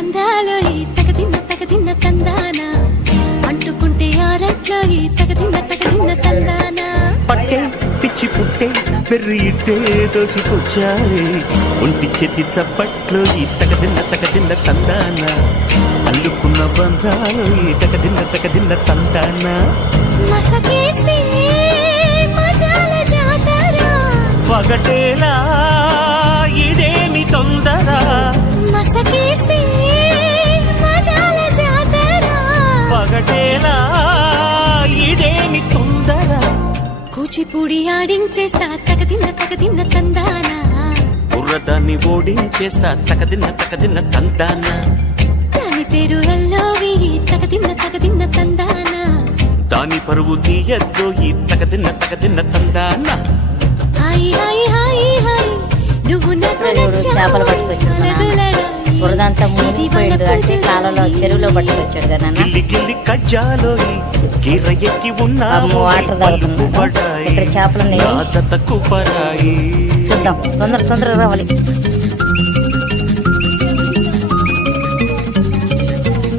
అందాలో ఈ తగదిన్న తందానా అంటుకుంటే ఆరట్లో ఈ తగదిన్న తందానా పట్టే పిచ్చి పుట్టే పెర్రి ఇట్టే దోసికొచ్చాయి ఒంటి చేతి చప్పట్లో ఈ తగదిన్న తందాన అల్లుకున్న బంధాలు ఈ తగదిన్న తందాన మసకేస్తే మజాల జాతర పగటేలా ఇదేమి తొందర మసకేస్తే మజాల జాతర పగటేలా ఇదేమి తొందర కూచిపూడి ఆడించేస్తా తగదిన్న తందానా బుర్రదాన్ని ఓడించేస్తా తగదిన్న తందాన దాని పేరు ఎల్లోవి తగదిన్న తందానా దాని పరువు తీయద్దు ఈ తగదిన్న తందాన హాయ్ హాయ్ హాయ్ హాయ్ నువ్వు నాకు చేపలు పట్టుకొచ్చాడు బురదంతా మునిగిపోయిండు అంటే కాలంలో చెరువులో పట్టుకొచ్చాడు కదా నాన్న. గిల్లి గిల్లి కజ్జాలో గిర్ర ఎక్కి వాటర్ తాగుతున్నా ఇక్కడ చేపలు జతకు పరాయి చూద్దాం తొందరగా రావాలి.